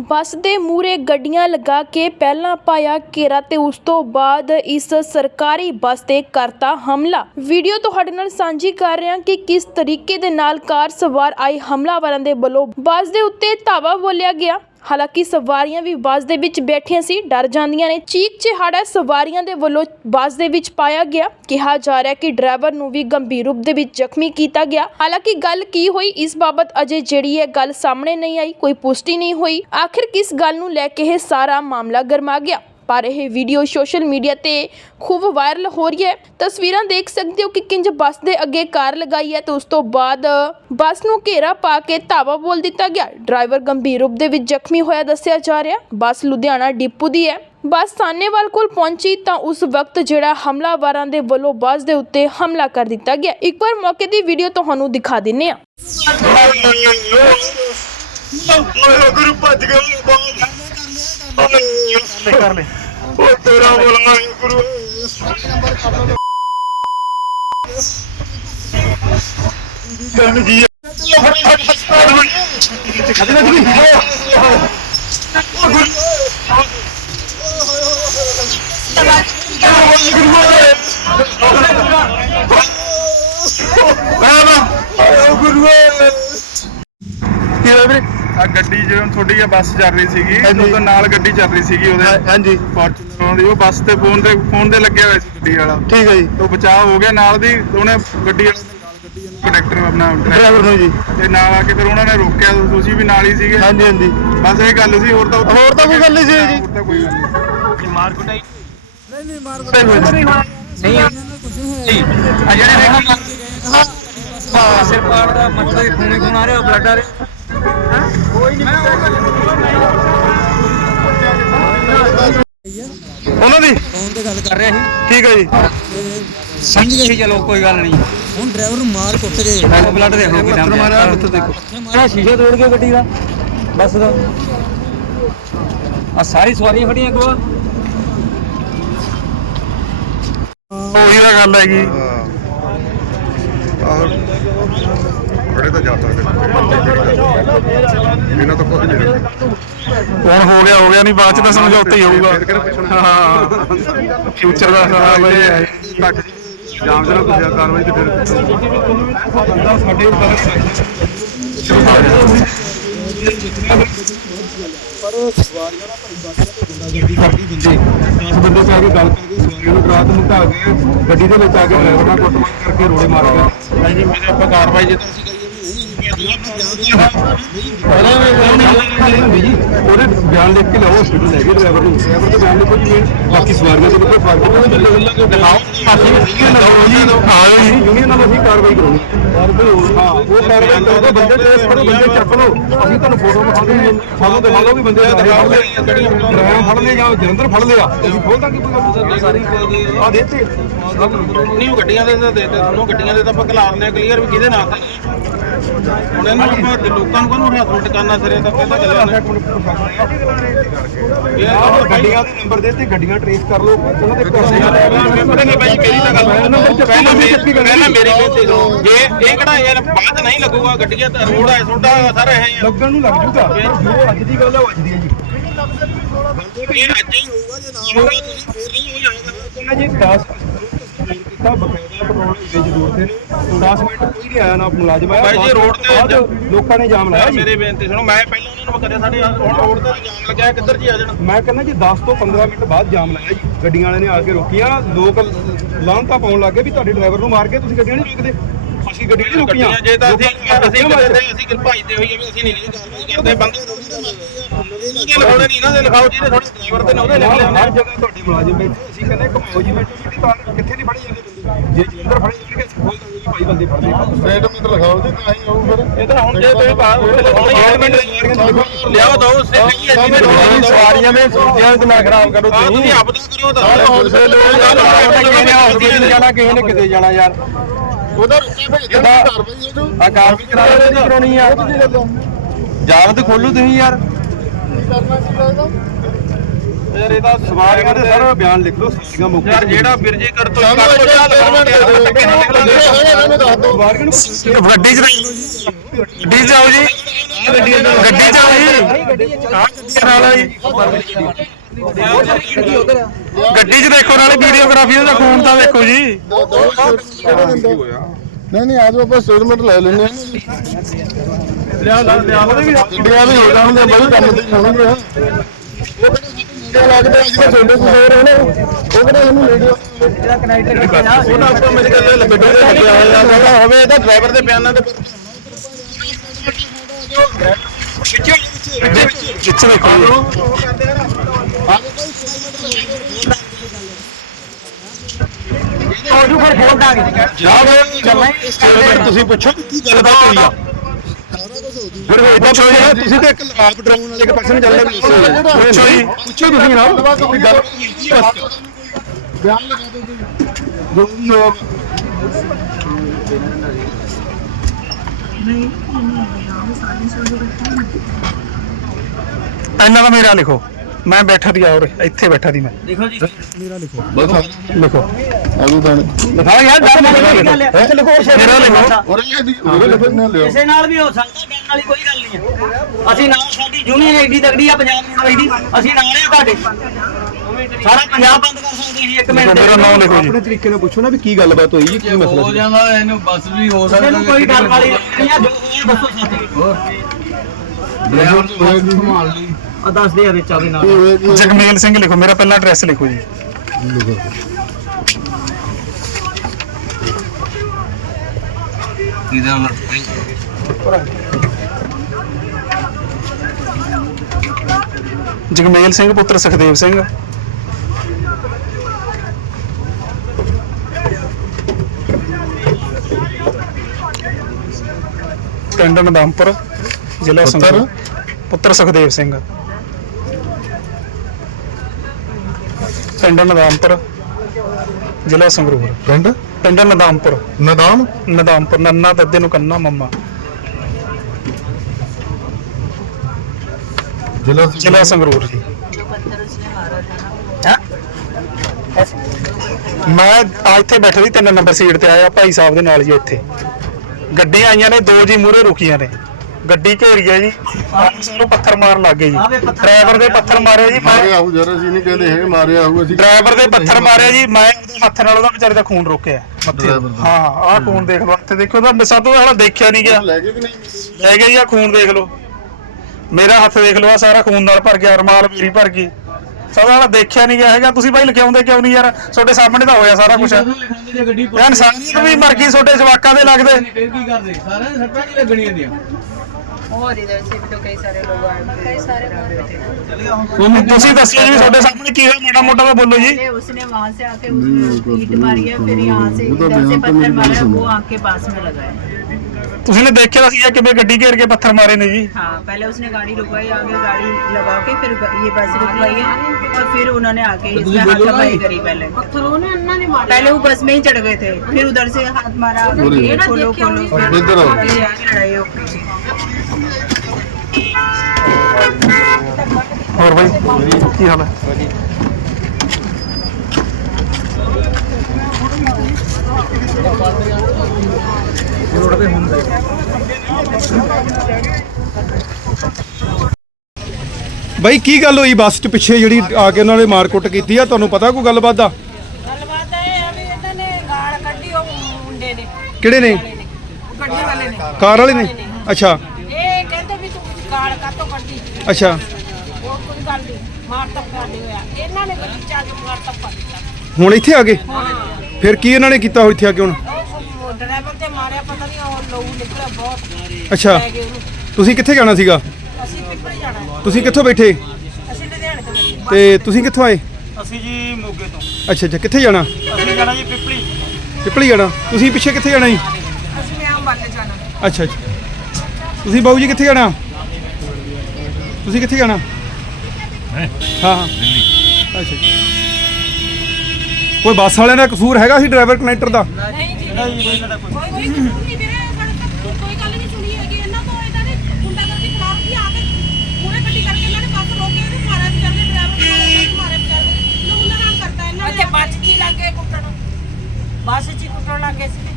ਬੱਸ ਦੇ ਮੂਹਰੇ ਗੱਡੀਆਂ ਲਗਾ ਕੇ ਪਹਿਲਾਂ ਪਾਇਆ ਘੇਰਾ ਤੇ ਉਸ ਤੋਂ ਬਾਅਦ ਇਸ ਸਰਕਾਰੀ ਬੱਸ ਤੇ ਕਰਤਾ ਹਮਲਾ। ਵੀਡੀਓ ਤੁਹਾਡੇ ਨਾਲ ਸਾਂਝੀ ਕਰ ਰਹੇ ਹਾਂ ਕਿ ਕਿਸ ਤਰੀਕੇ ਦੇ ਨਾਲ ਕਾਰ ਸਵਾਰ ਆਏ ਹਮਲਾਵਰਾਂ ਦੇ ਵੱਲੋਂ ਬੱਸ ਦੇ ਉੱਤੇ ਧਾਵਾ ਬੋਲਿਆ ਗਿਆ। ਹਾਲਾਂਕਿ ਸਵਾਰੀਆਂ ਵੀ ਬੱਸ ਦੇ ਵਿੱਚ ਬੈਠੀਆਂ ਸੀ, ਡਰ ਜਾਂਦੀਆਂ ਨੇ। ਚੀਕ ਚਿਹਾੜਾ ਸਵਾਰੀਆਂ ਦੇ ਵੱਲੋਂ ਬੱਸ ਦੇ ਵਿੱਚ ਪਾਇਆ ਗਿਆ। ਕਿਹਾ ਜਾ ਰਿਹਾ ਕਿ ਡਰਾਈਵਰ ਨੂੰ ਵੀ ਗੰਭੀਰ ਰੂਪ ਦੇ ਵਿੱਚ ਜ਼ਖਮੀ ਕੀਤਾ ਗਿਆ। ਹਾਲਾਂਕਿ ਗੱਲ ਕੀ ਹੋਈ, ਇਸ ਬਾਬਤ ਅਜੇ ਜਿਹੜੀ ਹੈ ਗੱਲ ਸਾਹਮਣੇ ਨਹੀਂ ਆਈ, ਕੋਈ ਪੁਸ਼ਟੀ ਨਹੀਂ ਹੋਈ। ਆਖਿਰ ਕਿਸ ਗੱਲ ਨੂੰ ਲੈ ਕੇ ਇਹ ਸਾਰਾ ਮਾਮਲਾ ਗਰਮਾ ਗਿਆ? ਪਰ ਇਹ ਵੀਡੀਓ ਸੋਸ਼ਲ ਮੀਡੀਆ ਤੇ ਖੂਬ ਵਾਇਰਲ ਹੋ ਰਹੀ ਹੈ। ਤਸਵੀਰਾਂ ਦੇਖ ਸਕਦੇ ਹੋ ਕਿ ਕਿੰਜ ਬੱਸ ਦੇ ਅੱਗੇ ਕਾਰ ਲਗਾਈ ਹੈ ਤੇ ਉਸ ਤੋਂ ਬਾਅਦ ਬੱਸ ਨੂੰ ਘੇਰਾ ਪਾ ਕੇ ਧਾਵਾ ਬੋਲ ਦਿੱਤਾ ਗਿਆ। ਡਰਾਈਵਰ ਗੰਭੀਰ ਰੂਪ ਦੇ ਵਿੱਚ ਜ਼ਖਮੀ ਹੋਇਆ ਦੱਸਿਆ ਜਾ ਰਿਹਾ ਬੱਸ ਲੁਧਿਆਣਾ ਡਿਪੂ ਦੀ ਹੈ। ਬੱਸ ਸਾਨੇਵਾਲ ਕੋਲ ਪਹੁੰਚੀ ਤਾਂ ਉਸ ਵਕਤ ਜਿਹੜਾ ਹਮਲਾਵਰਾਂ ਦੇ ਵੱਲੋਂ ਬੱਸ ਦੇ ਉੱਤੇ ਹਮਲਾ ਕਰ ਦਿੱਤਾ ਗਿਆ। ਇੱਕ ਵਾਰ ਮੌਕੇ ਦੀ ਵੀਡੀਓ ਤੁਹਾਨੂੰ ਦਿਖਾ ਦਿੰਨੇ ਆ ਮੈਂ ਗੁਰੂ ਭੱਜ ਗਿਆ ਬਾਹਰ। ਕਰ ਲੈ ਉਹ ਤੇਰਾ ਬੋਲਣਾ ਨੀ ਗੁਰੂ। ਗਨ ਜੀ ਖੜੀ ਨਾ ਖੜੀ ਗੁਰੂ। ਕੀ ਹੋਇਆ ਵੀਰੇ? ਆ ਗੱਡੀ ਜਦੋਂ ਤੁਹਾਡੀ ਆ ਬੱਸ ਚੱਲ ਰਹੀ ਸੀਗੀ ਹਾਂਜੀ। ਉਦੋਂ ਨਾਲ ਗੱਡੀ ਚੱਲ ਰਹੀ ਸੀਗੀ ਉਹਦੇ। ਹਾਂਜੀ। ਫੋਰਚੂਨਰ ਦੀ ਉਹ ਬੱਸ ਤੇ ਫੋਨ ਤੇ ਫੋਨ ਤੇ ਲੱਗਿਆ ਹੋਇਆ ਸੀ ਗੱਡੀ ਵਾਲਾ। ਠੀਕ ਹੈ ਜੀ। ਉਹ ਬਚਾਅ ਹੋ ਗਿਆ ਨਾਲ ਦੀ ਉਹਨੇ ਗੱਡੀ ਵਾਲੇ ਨਾਲ ਗੱਡੀ ਨੂੰ ਕੰਡਕਟਰ ਆਪਣਾ driver ਡਰਾਈਵਰ ਨੂੰ ਜੀ। ਤੇ ਨਾਲ ਆ ਕੇ ਫਿਰ ਉਹਨਾਂ ਨੇ ਰੋਕਿਆ ਤੁਸੀਂ ਵੀ ਨਾਲ ਹੀ ਸੀਗੇ। ਹਾਂਜੀ ਹਾਂਜੀ। ਬਸ ਇਹ ਗੱਲ ਸੀ ਹੋਰ ਤਾਂ ਹੋਰ ਤਾਂ ਕੋਈ ਗੱਲ ਨਹੀਂ ਸੀ ਜੀ। ਹੋਰ ਤਾਂ ਕੋਈ ਗੱਲ ਨਹੀਂ ਸਿਰ ਪਾੜ ਦਾ ਮਤਲਬ ਖੂਨੇ ਖੂਨ ਆ ਰਿਹਾ ਬਲੱਡ ਆ ਰਿਹਾ। ਉਹਨਾਂ ਦੀ? ਫੋਨ ਤੇ ਗੱਲ ਕਰ ਰਿਹਾ ਠੀਕ ਹੈ ਜੀ। ਸੀ ਸਮਝ ਗਏ ਸੀ। ਚਲੋ ਕੋਈ ਗੱਲ ਨਹੀਂ। ਹੁਣ ਡਰਾਈਵਰ ਨੂੰ ਮਾਰ ਕੁੱਟ ਕੇ ਉਹ ਬਲੱਡ ਦੇਖ ਲਓ ਕਿਦਾਂ ਮਾਰਿਆ ਹੱਥ ਦੇਖੋ। ਮਾਰਾ ਸ਼ੀਸ਼ਾ ਤੋੜ ਕੇ ਗੱਡੀ ਦਾ ਬੱਸ ਦਾ। ਆ ਸਾਰੀ ਸਵਾਰੀਆਂ ਖੜੀਆਂ ਕੋਲ ਉਹੀ ਤਾਂ ਗੱਲ ਹੈਗੀ। ਬੜੇ ਤਾਂ ਜਾ ਸਕਦੇ ਇਹਨਾਂ ਤੋਂ ਕੁਝ ਨਹੀਂ ਰੱਖਿਆ ਹੁਣ ਹੋ ਗਿਆ ਹੋ ਗਿਆ ਨਹੀਂ ਬਾਅਦ ਚ ਤਾਂ ਸਮਝੌਤਾ ਹੀ ਹੋਊਗਾ। ਹਾਂ। ਫਿਊਚਰ ਦਾ ਸਾਰਾ ਬਈ ਹੈ। ਜਾਮ ਜਰਾ ਆ ਕਾਰਵਾਈ ਤੇ ਫਿਰ। ਸਾਡੇ ਉੱਪਰ ਬੰਦੇ ਪਾ ਕੇ ਗੱਲ ਕਰਕੇ ਸਵਾਰੀਆਂ ਨੂੰ ਰਾਤ ਨੂੰ ਢਾ ਕੇ ਗੱਡੀ ਦੇ ਵਿੱਚ ਆ ਕੇ ਡਰਾਈਵਰ ਨਾਲ ਕੁੱਟਮਾਰ ਕਰਕੇ ਰੋੜੇ ਮਾਰ ਗਿਆ। ਨਹੀਂ ਮੇਰੇ ਆਪਾਂ ਕਾਰਵਾਈ ਜੇ ਉਹਨੇ ਬਿਆਨ ਲਿਖ ਕੇ ਲਾਓ ਹਸਪੀਟਲ ਲੈ ਗਏ ਡਰਾਈਵਰ ਨੂੰ ਡਰਾਈਵਰ ਦੇ ਬਿਆਨ ਲਿਖੋ ਜੀ ਬਾਕੀ ਸਵਾਰੀਆਂ ਦੇ ਕੋਈ ਫ਼ਰਕ ਨਹੀਂ ਦਿਖਾਓ ਅਸੀਂ ਯੂਨੀਅਨ ਨਾਲ ਜੀ ਆਓ ਜੀ ਯੂਨੀਅਨ ਨਾਲ ਅਸੀਂ ਕਾਰਵਾਈ ਕਰਾਂਗੇ ਹਾਂ ਉਹ ਕਾਰਵਾਈ ਕਰਦੇ ਬੰਦੇ ਟ੍ਰੇਸ ਕਰੋ ਬੰਦੇ ਚੱਕ ਲਓ ਅਸੀਂ ਤੁਹਾਨੂੰ ਫੋਟੋ ਦਿਖਾਉਂਦੇ ਹਾਂ ਸਾਨੂੰ ਦਿਖਾ ਲਓ ਵੀ ਬੰਦੇ ਹਜ਼ਾਰ ਦੇ ਡਰਾਈਵਰ ਫੜ ਲਏ ਜਾਂ ਜਲੰਧਰ ਫੜ ਲਿਆ ਅਸੀਂ ਖੋਲ ਦਾਂਗੇ ਆ ਦੇਤੇ ਨਹੀਂ ਉਹ ਗੱਡੀਆਂ ਦੇ ਤਾਂ ਦੇ ਤੁਹਾਨੂੰ ਗੱਡੀਆਂ ਦੇ ਤਾਂ ਆਪਾਂ ਖਿਲਾਰਨੇ ਕਲੀਅਰ ਵੀ ਕਿਹਦੇ ਨਾਲ ਇਹਨਾਂ ਨੂੰ ਆਪਾਂ ਲੋਕਾਂ ਨੂੰ ਕਾਹਨੂੰ ਹਰਾਸਮੈਂਟ ਕਰਨਾ ਸਿਰੇ ਤਾਂ ਚੱਲਿਆ ਇਹ ਗੱਡੀਆਂ ਦੇ ਨੰਬਰ ਦੇ ਤੇ ਗੱਡੀਆਂ ਟ੍ਰੇਸ ਕਰ ਲਓ। ਉਹਨਾਂ ਦੇ ਪਤਾ ਨਹੀਂ ਭਾਈ ਮੇਰੀ ਤਾਂ ਗੱਲ ਨੰਬਰ ਪਹਿਲਾਂ ਮੇਰੀ। ਪਹਿਲਾਂ ਮੇਰੀ ਬੇਨਤੀ ਸੁਣੋ। ਜੇ ਇਹ ਕਿਹੜਾ ਯਾਰ ਬਾਅਦ ਨਹੀਂ ਲੱਗੂਗਾ ਗੱਡੀਆਂ ਤਾਂ ਰੋਡ ਹੈ ਛੋਟਾ ਸਾਰਾ ਹੈ ਲੱਗਣ ਨੂੰ ਲੱਗ ਜੂਗਾ ਜੋ ਅੱਜ ਦੀ ਗੱਲ ਹੈ ਅੱਜ ਦੀ ਹੈ ਜੀ। ਇਹ ਅੱਜ ਹੀ ਹੋਊਗਾ ਜੇ ਨਾ ਹੋਊਗਾ ਤੁਸੀਂ ਫੇਰ ਨਹੀਂ ਹੋ ਉਹਨਾਂ ਜੀ 10 ਕੀਤਾ ਬਕਾਇਦਾ ਪੈਟਰੋਲ ਦੇ ਜ਼ਰੂਰ ਤੇ 10 ਮਿੰਟ ਕੋਈ ਨਹੀਂ ਆਇਆ ਨਾ ਮੁਲਾਜ਼ਮ ਆਇਆ। ਭਾਈ ਜੀ, ਰੋਡ ਤੇ ਬਾਅਦ ਲੋਕਾਂ ਨੇ ਜਾਮ ਲਾਇਆ ਜੀ। ਮੇਰੇ ਬੇਨਤੀ ਸੁਣੋ ਮੈਂ ਪਹਿਲਾਂ ਉਹਨਾਂ ਨੂੰ ਕਰਿਆ ਸਾਡੇ ਹੁਣ ਰੋਡ ਤੇ ਜਾਮ ਲੱਗਿਆ ਕਿੱਧਰ ਜੀ ਆ ਜਾਣਾ? ਮੈਂ ਕਹਿੰਦਾ ਜੀ 10 ਤੋਂ 15 ਮਿੰਟ ਬਾਅਦ ਜਾਮ ਲਾਇਆ ਜੀ। ਗੱਡੀਆਂ ਵਾਲਿਆਂ ਨੇ ਆ ਕੇ ਰੋਕੀਆਂ ਲੋਕ ਲਾਂਤਾ ਪਾਉਣ ਲੱਗੇ ਵੀ ਤੁਹਾਡੇ ਡਰਾਈਵਰ ਨੂੰ ਮਾਰ ਕੇ ਤੁਸੀਂ ਗੱਡੀਆਂ ਨਹੀਂ ਰੋਕਦੇ। ਅਸੀਂ ਗੱਡੀਆਂ ਨਹੀਂ ਰੋਕੀਆਂ। ਜੇ ਤਾਂ ਅਸੀਂ ਲੋਕਾਂ ਅਸੀਂ ਨੇ ਕਰਦੇ ਅਸੀਂ ਕਿ ਭਜਦੇ ਹੋਈਏ ਵੀ ਅਸੀਂ ਨਹੀਂ ਕਰਦੇ ਬੰਦੇ ਥੋੜੀ ਨਾ ਲਿਖਾਉਣੇ ਨਹੀਂ ਇਹਨਾਂ ਦੇ ਲਿਖਾਓ ਜਿਹਦੇ ਥੋੜੇ ਡਰਾਈਵਰ ਤੇ ਨੇ ਉਹਦੇ ਲਿਖ ਹਰ ਲੈਣੇ ਜਗ੍ਹਾ ਤੁਹਾਡੇ ਮੁਲਾਜ਼ਮ ਬੈਠੇ ਅਸੀਂ ਕਹਿੰਦੇ ਘਮਾਓ ਜੀ ਬੈਠੋ ਜੀ ਤਾਂ ਕਿੱਥੇ ਨਹੀਂ ਫੜੇ ਜਾਂਦੇ ਬੰਦੇ। ਜੇ ਜਲੰਧਰ ਫੜੇ ਜਾਣਗੇ ਅਸੀਂ ਖੋਲ ਦਾਂਗੇ ਜੀ ਭਾਈ ਬੰਦੇ ਫੜਦੇ ਰੇਟ ਮੀਟਰ ਲਿਖਾਓ ਜੀ ਤਾਂ ਹੀ ਆਊ ਫਿਰ ਇਹ ਤਾਂ ਹੁਣ ਜੇ ਤੁਸੀਂ ਬਾਹਰ ਉੱਥੇ ਲਿਖਾਉਣੇ ਐਡਮਿਟ ਲਿਆਓ ਦੋ ਉਸੇ ਕਹੀ ਐਡਮਿਟ ਸਵਾਰੀਆਂ ਵਿੱਚ ਸੋਚਿਆ ਨਾ ਖਰਾਬ ਕਰੋ ਆ ਤੁਸੀਂ। ਆਪ ਦਾ ਕਰੋ ਤਾਂ ਹੋਲਸੇਲ ਜਾਣਾ ਕਿਸੇ ਨੇ ਕਿਤੇ ਜਾਣਾ ਯਾਰ। ਉਹਦਾ ਰੁਕਿਆ ਭੇਜ ਦੇ ਕਾਰਵਾਈ ਹੋ ਜੂ। ਆ ਕਾਰ ਵੀ ਕਰਾਉਣੀ ਨਹੀਂ ਕਰਾਉਣੀ ਆ। ਜਾਮ ਤੇ ਖੋਲੂ ਤੁਸੀਂ ਯਾਰ। ਕਰਨਾ ਕੀ ਚਾਹੀਦਾ ਯਾਰ ਇਹਦਾ ਸਵਾਰੀਆਂ ਦੇ ਸਰ ਬਿਆਨ ਲਿਖ ਲਓ ਸਵਾਰੀਆਂ ਮੌਕੇ ਯਾਰ ਜਿਹੜਾ ਬਿਰਜੀਕਰ ਤੋਂ ਸਾਨੂੰ ਕੱਟ ਇੱਕ ਜਾ ਸਟੇਟਮੈਂਟ ਦੇ ਦਿਓ ਜਿਹੜਾ ਹੈਗਾ ਮੈਨੂੰ ਦੱਸ ਦਿਓ ਸਵਾਰੀਆਂ ਨੂੰ ਗੱਡੀ 'ਚ ਗੱਡੀ 'ਚ ਆਓ ਜੀ ਗੱਡੀ 'ਚ ਆਓ ਜੀ ਹਾਂ ਗੱਡੀ ਨਾਲ ਆ ਜੀ ਗੱਡੀ 'ਚ ਦੇਖੋ ਨਾਲੇ ਵੀਡੀਓਗ੍ਰਾਫੀ ਦਾ ਖੂਨ ਤਾਂ ਦੇਖੋ ਜੀ ਦੋ- ਦੋ statement ਨਹੀਂ ਨਹੀਂ ਆਜੋ ਆਪਾਂ ਸਟੇਟਮੈਂਟ ਲੈ ਲੈਣੇ ਲਿਆ ਲਿਆ ਉਹਦੇ ਵੀ ਗੱਡੀਆਂ ਵੀ ਹੋ ਜਾਣਗੇ ਬੜੀ ਕੰਮ ਤੇ ਹੋਣਗੇ ਇਹ ਲੱਗਦਾ ਅੱਜ ਕੱਲ੍ਹ ਛੋਟੇ ਸੋਰ ਹੈ ਨਾ ਉਹ ਕਿਹੜਾ ਇਹਨੂੰ ਰੇਡੀਓ ਉਹਨਾਂ ਆਪਾਂ ਮੇਰੇ ਕੋਲ ਗੱਡੀ ਦੇ ਲੱਗਿਆ ਹੋਇਆ ਹੋਵੇ ਇਹਦਾ ਡਰਾਈਵਰ ਦੇ ਬਿਆਨਾਂ ਤੇ ਪਿੱਛੇ ਦੇਖੋ ਜੀ ਸਟੇਟਮੈਂਟ ਤੁਸੀਂ ਪੁੱਛੋ ਕਿ ਕੀ ਗੱਲਬਾਤ ਹੋਈ ਆ। ਫਿਰ ਉਹ ਇਦਾਂ ਪੁੱਛੋ ਤੁਸੀਂ ਤਾਂ ਇੱਕ ਆਪ ਡਰਾਉਣ ਵਾਲੇ ਇੱਕ ਪਾਸੇ ਨੂੰ ਚੱਲ ਰਹੇ ਹੋ ਪੁੱਛੋ ਜੀ। ਪੁੱਛੋ ਤੁਸੀਂ ਕੋਈ ਗੱਲ ਬਿਆਨ ਲਗਾ ਦਿਓ ਜੋ ਵੀ ਹੋ ਇਹਨਾਂ ਦਾ ਮੇਰਾ ਲਿਖੋ। ਮੈਂ ਬੈਠਾ ਦੀ ਔਰ ਇੱਥੇ ਬੈਠਾ ਦੀ ਮੈਂ। ਦੇਖੋ ਜੀ। ਬਸ ਲਿਖੋ। ਆਜੋ ਤਾਂ ਲਿਖਾਓ ਯਾਰ ਡਰ ਲਿਖੋ ਮੇਰਾ ਲਿਖੋ। ਔਰ ਇਹ ਦੀ ਉਹਦੇ ਲਿਖੋ ਨਾ ਲਿਓ ਕਿਸੇ ਨਾਲ ਵੀ ਹੋ ਸਕਦਾ ਕਹਿਣ ਵਾਲੀ ਕੋਈ ਗੱਲ ਨਹੀਂ ਹੈ ਅਸੀਂ ਨਾਲ ਸਾਡੀ ਯੂਨੀਅਨ ਐਡੀ ਤਗੜੀ ਆ ਪੰਜਾਬ ਰੋਡਵੇਜ਼ ਦੀ ਅਸੀਂ ਨਾਲ ਆ ਤੁਹਾਡੇ। ਸਾਰਾ ਪੰਜਾਬ ਬੰਦ ਕਰ ਸਕਦੇ ਸੀ ਇੱਕ ਮਿੰਟ। ਮੇਰਾ ਨਾਮ ਲਿਖੋ ਜੀ। ਆਪਣੇ ਤਰੀਕੇ ਨਾਲ ਪੁੱਛੋ ਨਾ ਵੀ ਕੀ ਗੱਲਬਾਤ ਹੋਈ ਕੀ ਮਸਲਾ ਸੀ। ਜਾਂਦਾ ਇਹਨੂੰ ਬੱਸ ਵੀ ਹੋ ਤੈਨੂੰ ਕੋਈ ਗੱਲ ਵਾਲੀ ਨਹੀਂ ਆ ਜੋ ਹੋਇਆ ਦੱਸੋ ਸਾਥੀ ਡਰਾਈਵਰ ਨੂੰ ਬੱਸ ਸੰਭਾਲ ਲਈ ਆ ਦੱਸ ਦੇ ਵਿੱਚ ਆਵੇ ਨਾਲ। ਜਗਮੇਲ ਸਿੰਘ ਲਿਖੋ ਮੇਰਾ ਪਹਿਲਾ ਐਡਰੈਸ ਲਿਖੋ ਜੀ। ਇਹਦੇ ਜਗਮੇਲ ਸਿੰਘ ਪੁੱਤਰ ਸੁਖਦੇਵ ਸਿੰਘ। ਪਿੰਡ ਨਦਾਮਪੁਰ ਜ਼ਿਲ੍ਹਾ ਸੰਗਰੂਰ। ਪੁੱਤਰ ਸੁਖਦੇਵ ਸਿੰਘ। ਪਿੰਡ ਨਦਾਮਪੁਰ ਜ਼ਿਲ੍ਹਾ ਸੰਗਰੂਰ। ਪਿੰਡ? ਪਿੰਡ ਨਦਾਮਪੁਰ। ਨਦਾਮ? ਨਦਾਮਪੁਰ ਨੰਨਾ ਦੱਦੇ ਨੂੰ ਕੰਨਾ ਮੰਮਾ। ਜ਼ਿਲ੍ਹਾ ਜ਼ਿਲ੍ਹਾ ਸੰਗਰੂਰ ਜੀ? ਮੈਂ ਆ ਇੱਥੇ ਬੈਠਾ ਸੀ ਤਿੰਨ ਨੰਬਰ ਸੀਟ ਤੇ ਆਇਆ ਭਾਈ ਸਾਹਿਬ ਦੇ ਨਾਲ ਜੀ ਇੱਥੇ। ਗੱਡੀਆਂ ਆਈਆਂ ਨੇ ਦੋ ਜੀ ਮੂਹਰੇ ਰੁਕੀਆਂ ਨੇ। ਗੱਡੀ ਘੇਰੀ ਹੈ ਜੀ। ਸਾਨੂੰ ਪੱਥਰ ਮਾਰਨ ਲੱਗ ਗਏ ਜੀ। ਡਰਾਈਵਰ ਦੇ ਪੱਥਰ ਮਾਰੇ ਜੀ। ਮੈਂ ਮਾਰਿਆ ਜਰਾ ਅਸੀਂ ਨਹੀਂ ਕਹਿੰਦੇ ਹੈਗੇ ਮਾਰਿਆ ਆਹੂ ਅਸੀਂ ਡਰਾਈਵਰ ਦੇ ਪੱਥਰ ਮਾਰਿਆ ਜੀ। ਮੈਂ ਉਹਦੇ ਹੱਥ ਨਾਲ ਉਹਦਾ ਵਿਚਾਰੇ ਦਾ ਖੂਨ ਰੋਕਿਆ। ਮੱਥੇ ਡਰਾਈਵਰ ਦਾ। ਹਾਂ ਆਹ ਖੂਨ ਦੇਖ ਲਓ। ਇੱਥੇ ਦੇਖੋ ਉਹਦਾ ਸਾਤੋਂ ਤਾਂ ਹਾਲਾ ਦੇਖਿਆ ਨਹੀਂ ਗਿਆ। ਲੈ ਕੇ ਕਿ ਨਹੀਂ? ਲੈ ਗਏ ਜੀ ਆਹ ਖੂਨ ਦੇਖ ਲਓ। ਮੇਰਾ ਹੱਥ ਦੇਖ ਲਓ ਆ ਸਾਰਾ ਖੂਨ ਨਾਲ ਭਰ ਗਿਆ ਰਮਾਲ ਮੇਰੀ ਭਰ ਗਈ। ਸਦਾ ਵਾਲਾ ਦੇਖਿਆ ਨਹੀਂ ਗਿਆ ਹੈਗਾ। ਤੁਸੀਂ ਭਾਈ ਲਿਖਿਆਉਂਦੇ ਕਿਉਂ ਨਹੀਂ ਯਾਰ? ਤੁਹਾਡੇ ਸਾਹਮਣੇ ਤਾਂ ਹੋਇਆ ਸਾਰਾ ਕੁਝ ਲਿਖਾਉਂਦੇ ਗੱਡੀ ਇਨਸਾਨੀਅਤ ਵੀ ਮਰ ਗਈ ਤੁਹਾਡੇ ਜਵਾਕਾਂ ਦੇ ਲੱਗਦੇ। ਫੇਰ ਕੀ ਕਰਦੇ? ਸਾਰਿਆਂ ਦੇ ਸੱਟਾਂ ਨਹੀਂ ਲੱਗਣੀਆਂ ਦੀਆਂ और इधर से भी तो कई सारे लोग आए कई सारे दूसरी तस्वीर भी साढ़े सामने की है? मोटा मोटा में बोलो जी। उसने वहाँ से आके ईट मारी है फिर यहाँ से इधर से पत्थर मारा वो आके पास में लगाया उसने देखे रखिया कि मैं गड्डी घेर के पत्थर मारे ने जी हाँ पहले उसने गाड़ी रुकवाई आगे गाड़ी लगा के फिर ये बस रुकवाई है और फिर उन्होंने आके इसमें हाथापाई करी पहले। पत्थरों ने अन्ना ने मारा। पहले वो बस में ही चढ़ गए थे फिर उधर से हाथ मारा खोलो खोलो लड़ाई हो ਹੋਰ ਭਾਈ ਕੀ ਹਾਲ ਹੈ? ਬਾਈ ਕੀ ਗੱਲ ਹੋਈ? ਬੱਸ 'ਚ ਪਿੱਛੇ ਜਿਹੜੀ ਆ ਕੇ ਉਹਨਾਂ ਨੇ ਮਾਰ ਕੁੱਟ ਕੀਤੀ ਆ ਤੁਹਾਨੂੰ ਪਤਾ ਕੋਈ ਗੱਲਬਾਤ ਦਾ? ਗੱਲਬਾਤ ਇਹ ਆ ਵੀ ਇਹਨਾਂ ਨੇ ਗਾਲ ਕੱਢੀ ਉਹ ਮੁੰਡੇ ਨੇ। ਕਿਹੜੇ ਨੇ? ਉਹ ਗੱਡੀ ਵਾਲੇ ਨੇ। ਕਾਰ ਵਾਲੇ ਨੇ? ਅੱਛਾ। ਇਹ ਕਹਿੰਦੇ ਵੀ ਤੂੰ ਗਾਲ ਕਾਤੋਂ ਕੱਢੀ? ਅੱਛਾ। ਕੋਈ ਗੱਲ ਨਹੀਂ ਮਾਰ ਤੱਕਾ ਨਹੀਂ ਹੋਇਆ। ਇਹਨਾਂ ਨੇ ਗੱਡੀ ਚ ਆ ਕੇ ਮਾਰ ਤੱਕਾ ਦਿੱਤਾ। ਹੁਣ ਇੱਥੇ ਆ ਗਏ? ਫਿਰ ਕੀ ਇਹਨਾਂ ਨੇ ਕੀਤਾ ਇੱਥੇ ਆ ਕੇ ਹੁਣ? ਉਹ ਡਰਾਈਵਰ ਤੇ ਮਾਰਿਆ ਪਤਾ ਨਹੀਂ ਉਹ ਲਹੂ ਨਿਕਲਿਆ ਬਹੁਤ। ਅੱਛਾ। ਲੈ ਗਏ ਉਹਨੂੰ। ਤੁਸੀਂ ਕਿੱਥੇ ਜਾਣਾ ਸੀਗਾ? ਅਸੀਂ ਪਿੱਪਲ ਜਾਣਾ। ਹੈ। ਤੁਸੀਂ ਕਿੱਥੋਂ ਬੈਠੇ? ਅਸੀਂ ਲੁਧਿਆਣੇ ਤੋਂ ਗਏ। ਤੇ ਤੁਸੀਂ ਕਿੱਥੋਂ ਆਏ? ਅਸੀਂ ਜੀ ਮੋਗੇ ਤੋਂ। ਅੱਛਾ ਅੱਛਾ ਕਿੱਥੇ ਜਾਣਾ? ਅਸੀਂ ਜਾਣਾ ਜੀ ਪਿਪਲੀ। ਪਿੱਪਲੀ ਜਾਣਾ। ਤੁਸੀਂ ਪਿੱਛੇ ਕਿੱਥੇ ਜਾਣਾ ਜੀ? ਅਸੀਂ ਮੈਂ ਅੰਬਾਲੇ ਜਾਣਾ। ਅੱਛਾ ਅੱਛਾ। ਤੁਸੀਂ ਬਾਊ ਜੀ ਕਿੱਥੇ ਜਾਣਾ? ਤੁਸੀਂ ਕਿੱਥੇ ਜਾਣਾ? ਹੈ। ਹਾਂ। ਹਾਂ ਦਿੱਲੀ। ਅੱਛਾ ਜੀ। ਕੋਈ ਬੱਸ ਵਾਲਿਆਂ ਦਾ ਕਸੂਰ ਹੈਗਾ ਸੀ ਡਰਾਈਵਰ ਕਨੈਕਟਰ ਦਾ? ਨਹੀਂ ਜੀ ਨਹੀਂ ਕੋਈ ਕੋਈ ਕਸੂਰ ਨਹੀਂ ਵੀਰੇ ਸਾਡੇ ਤਾਂ ਕੋਈ ਗੱਲ ਨਹੀਂ ਸੁਣੀ ਹੈਗੀ। ਇਹਨਾਂ ਤੋਂ ਇਹਨਾਂ ਨੇ ਗੁੰਡਾ ਕਰਕੇ ਖਰਾਬ ਕੀ ਆ ਕੇ ਪੂਰੇ ਗੱਡੀ ਕਰਕੇ ਇਹਨਾਂ ਨੇ ਬੱਸ ਰੋਕ ਕੇ ਉਹਨੂੰ ਮਾਰਿਆ ਵਿਚਾਰ ਦੇ ਡਰਾਈਵਰ ਨੂੰ ਮਾਰਿਆ ਵਿਚਾਰ ਦੇ, ਮਾਰਿਆ ਵਿਚਾਰ ਦੇ ਨੂੰ ਉਹਨਾਂ ਨਾਲ ਕਰਤਾ ਇਹਨਾਂ ਨੇ। ਤੇ ਬਚ ਕੀ ਲੱਗੇ ਕੁੱਟਣ ਬੱਸ 'ਚ ਹੀ ਕੁੱਟਣ ਲੱਗੇ ਸੀ?